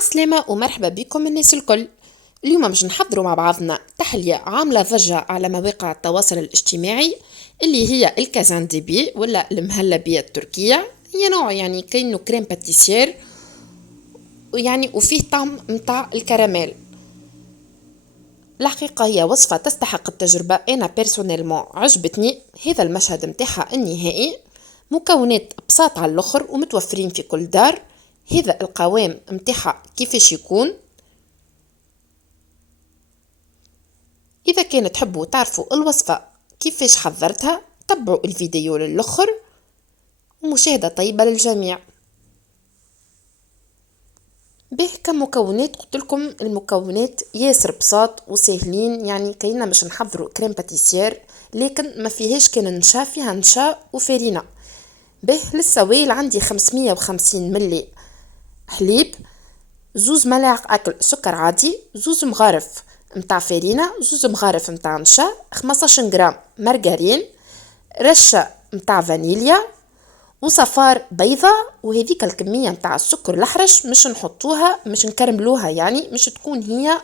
السلامة ومرحبا بكم الناس الكل. اليوم باش نحضروا مع بعضنا تحلية عاملة ضجة على مواقع التواصل الاجتماعي اللي هي الكازان ديبي ولا المهلبية التركية. هي نوع يعني كأنه كريم باتيسير وفيه طعم متاع الكراميل. الحقيقة هي وصفة تستحق التجربة، أنا بيرسونيلمون عجبتني. هذا المشهد متاعها النهائي، مكونات بساط على الآخر ومتوفرين في كل دار. هذا القوام متاعها كيفاش يكون. إذا كان تحبوا تعرفوا الوصفة كيفاش حضرتها تبعوا الفيديو للآخر، ومشاهدة طيبة للجميع. به كمكونات قلت لكم المكونات ياسر بساط وسهلين، يعني كاينه باش نحضروا كريم باتيسير لكن ما فيهاش كان نشا، فيها نشا وفارينة. به للسوائل عندي 550 ملي حليب، 2 ملاعق اكل سكر عادي، 2 مغارف متاع فارينة، 2 مغارف متاع نشا، 15 غرام مارغرين، رشة متاع فانيليا وصفار بيضة. وهذيك الكمية متاع السكر الأحرش مش نحطوها، مش نكرملوها، يعني مش تكون هي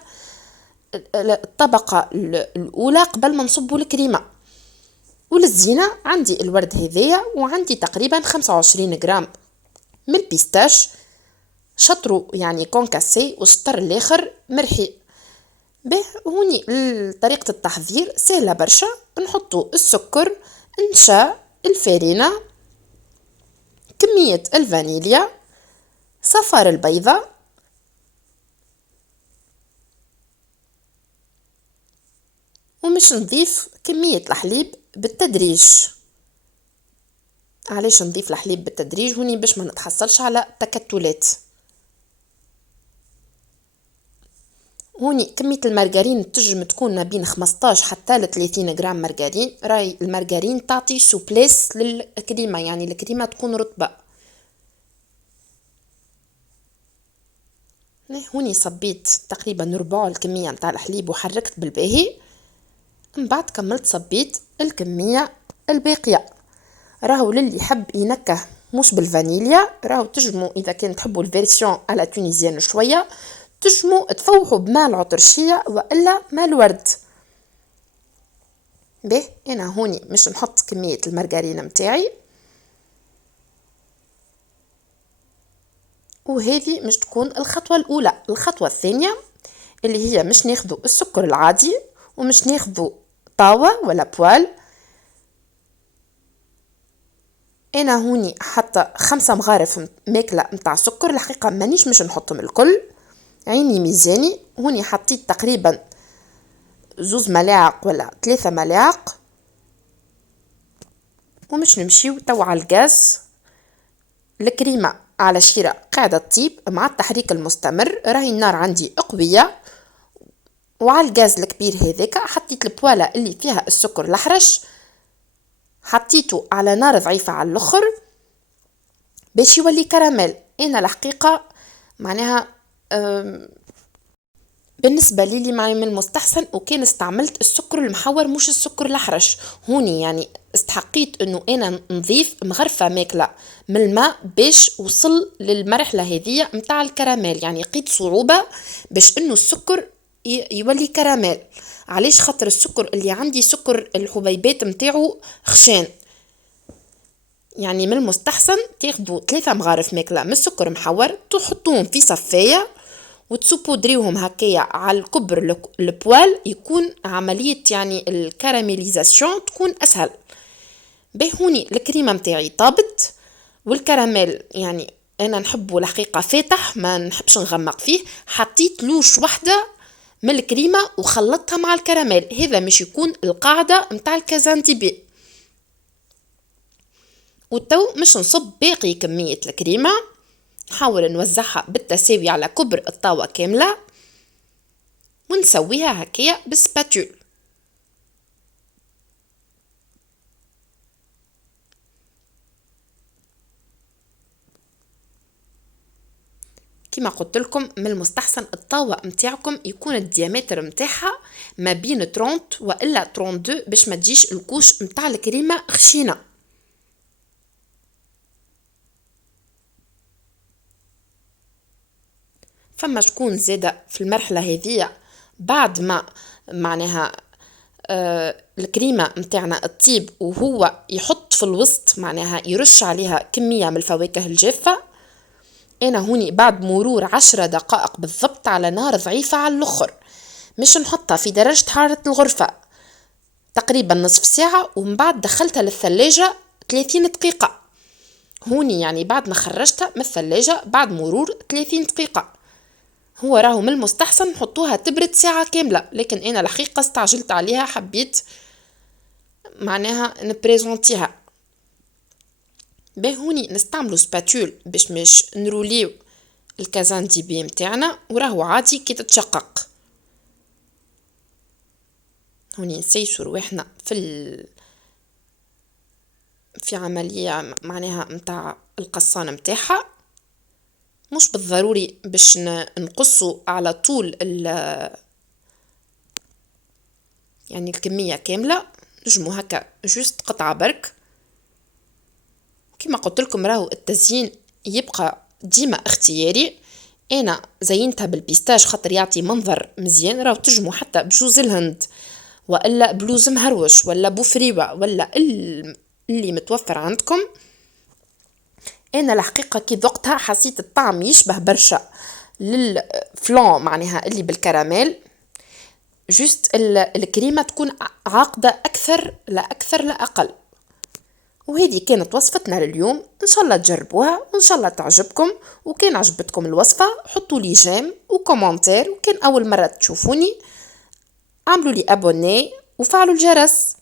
الطبقة الأولى قبل ما نصبوا الكريمة. وللزينة عندي الورد هذية، وعندي تقريبا 25 غرام من البيستاش، شطرو يعني كونكاسي وشطر الاخر مرحي. به هوني طريقة التحضير سهلة برشا. نحطو السكر، نشا، الفارينة، كمية الفانيليا، صفار البيضة، ومش نضيف كمية الحليب بالتدريج. علاش نضيف الحليب بالتدريج؟ هوني باش ما نتحصلش على تكتلات. هوني كمية المارغرين تجم تكون ما بين 15 حتى ل 30 غرام مارغرين. راي المارغرين تعطي سوبليس للكريمة، يعني الكريمة تكون رطبة. هوني صبيت تقريبا ربع الكمية متاع الحليب وحركت بالباهي. من بعد كملت صبيت الكمية الباقية. راهو للي يحب ينكه مش بالفانيليا، راهو تجمو اذا كان تحبوا الفيرسيون على تونيزيان شوية تجمو تفوحوا بماء العطرشية والا ماء الورد. به انا هوني مش نحط كمية المارغرين متاعي، وهذه مش تكون الخطوة الاولى. الخطوة الثانية اللي هي مش ناخدو السكر العادي ومش ناخدو طاوة ولا بوال. انا هوني حتى 5 مغارف ماكلة متاع سكر، الحقيقة مانيش مش نحطهم الكل، عيني ميزاني. هوني حطيت تقريبا 2 ملاعق ولا 3 ملاعق، ومش نمشيو تو على الغاز. الكريمة على شيرة قاعدة تطيب مع التحريك المستمر، راهي النار عندي قوية. وعلى الغاز الكبير هذاك حطيت البوالة اللي فيها السكر الأحرش، حطيته على نار ضعيفة على الآخر باش يولي كراميل. انا الحقيقة معناها بالنسبة لي معني من المستحسن وكان استعملت السكر المحور مش السكر الأحرش. هوني يعني استحقيت انه انا نضيف مغرفة ماكلة من الماء باش وصل للمرحلة هذية متاع الكراميل، يعني لقيت صعوبة باش انه السكر يولي كراميل. علاش؟ خاطر السكر اللي عندي سكر الحبيبات متاعو خشان. يعني من المستحسن تاخدوا 3 مغارف ماكلة من السكر محور، تحطوهم في صفاية وتسوبودريوهم هكايا على الكبر البوال، يكون عملية يعني الكراميليزاسيون تكون أسهل. بهوني الكريمة متاعي طابت، والكراميل يعني أنا نحبه الحقيقة فاتح، ما نحبش نغمق فيه. حطيت لوش واحدة من الكريمة وخلطتها مع الكراميل، هذا مش يكون القاعدة متاع الكازانتيبي. وتو مش نصب باقي كمية الكريمة، نحاول نوزعها بالتساوي على كبر الطاوة كاملة ونسويها هكايا بسباتول. كما قلت لكم من المستحسن الطاوة متاعكم يكون الديامتر متاعها ما بين 30 والا 32 باش ما تجيش الكوش متاع الكريمة خشينة. فما شكون زادة في المرحلة هذه بعد ما معناها الكريمة متاعنا الطيب وهو يحط في الوسط معناها يرش عليها كمية من الفواكه الجافة. انا هوني بعد مرور 10 دقائق بالضبط على نار ضعيفة على الاخر، مش نحطها في درجة حرارة الغرفة تقريبا نصف ساعة، ومن بعد دخلتها للثلاجة 30 دقيقة. هوني يعني بعد ما خرجتها من الثلاجة بعد مرور 30 دقيقة. هو راهو من المستحسن نحطوها تبرد ساعة كاملة، لكن انا الحقيقة استعجلت عليها، حبيت معناها نبريزونتيها. هوني نستعملو سباتول باش مش نروليو الكازان دي بي متاعنا، وراهو عادي كي تتشقق. هوني نسيسو رواحنا في عملية معناها متاع القصان متاعها، مش بالضروري باش نقصو على طول يعني الكمية كاملة، نجمو هكا جوست قطعة برك. كما قلت لكم راهو التزيين يبقى ديما اختياري. انا زينتها بالبيستاش خاطر يعطي منظر مزيان، راهو تجمو حتى بجوز الهند والا بلوز مهروش ولا بوفريوة ولا اللي متوفر عندكم. انا الحقيقة كي ذقتها حسيت الطعم يشبه برشا للفلان معناها اللي بالكراميل، جوست الكريمة تكون عاقدة اكثر لا اكثر لا اقل. وهذه كانت وصفتنا لليوم، ان شاء الله تجربوها وان شاء الله تعجبكم. وكان عجبتكم الوصفة حطوا لي جيم وكومنتير، وكان اول مرة تشوفوني اعملوا لي ابوني وفعلوا الجرس.